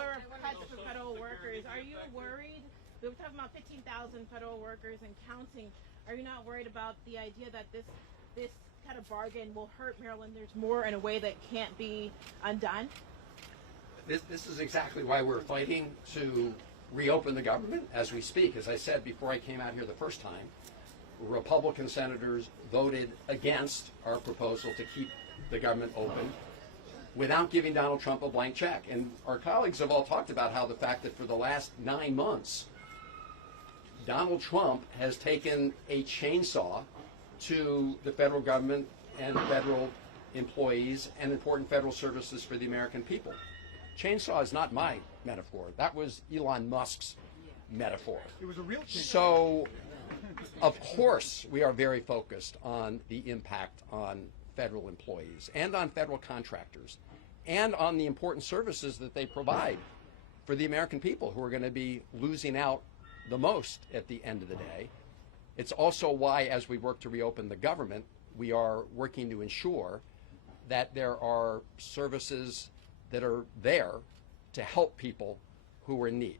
number of cuts for federal workers. Are you worried? We were talking about 15,000 federal workers and counting. Are you not worried about the idea that this kind of bargain will hurt Marylanders more in a way that can't be undone? This is exactly why we're fighting to reopen the government as we speak. As I said before I came out here the first time, Republican senators voted against our proposal to keep the government open without giving Donald Trump a blank check. And our colleagues have all talked about how the fact that for the last 9 months, Donald Trump has taken a chainsaw to the federal government and federal employees and important federal services for the American people. Chainsaw is not my metaphor. That was Elon Musk's metaphor. It was a real chainsaw. So, of course, we are very focused on the impact on federal employees and on federal contractors and on the important services that they provide for the American people who are going to be losing out the most at the end of the day. It's also why, as we work to reopen the government, we are working to ensure that there are services that are there to help people who are in need.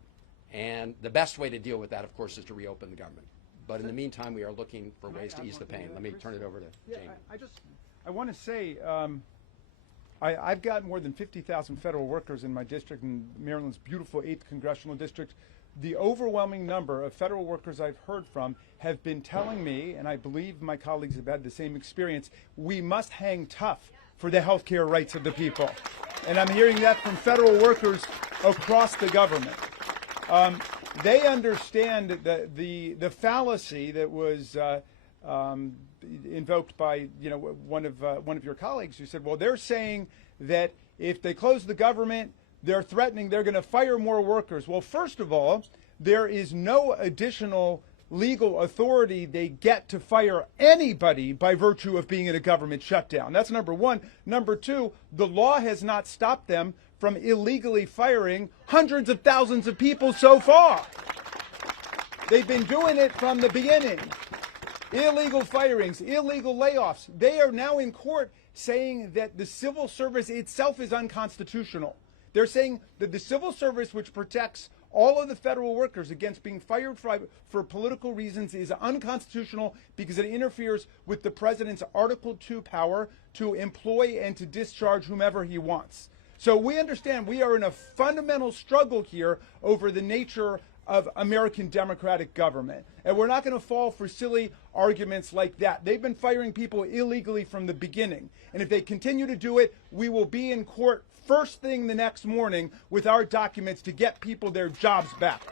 And the best way to deal with that, of course, is to reopen the government. But in the meantime, we are looking for ways to ease the pain. Let me turn it over to Jamie. I want to say, I've got more than 50,000 federal workers in my district, in Maryland's beautiful 8th Congressional District. The overwhelming number of federal workers I've heard from have been telling me, and I believe my colleagues have had the same experience, we must hang tough for the health care rights of the people. And I'm hearing that from federal workers across the government. They understand that the fallacy that was invoked by one of your colleagues who said, well, they're saying that if they close the government, they're threatening they're going to fire more workers. Well, first of all, there is no additional legal authority they get to fire anybody by virtue of being in a government shutdown. That's number one. Number two, the law has not stopped them from illegally firing hundreds of thousands of people so far. They've been doing it from the beginning. Illegal firings, illegal layoffs. They are now in court saying that the civil service itself is unconstitutional. They're saying that the civil service, which protects all of the federal workers against being fired for political reasons, is unconstitutional because it interferes with the president's Article 2 power to employ and to discharge whomever he wants. So we understand we are in a fundamental struggle here over the nature of American democratic government. And we're not going to fall for silly arguments like that. They've been firing people illegally from the beginning. And if they continue to do it, we will be in court first thing the next morning with our documents to get people their jobs back.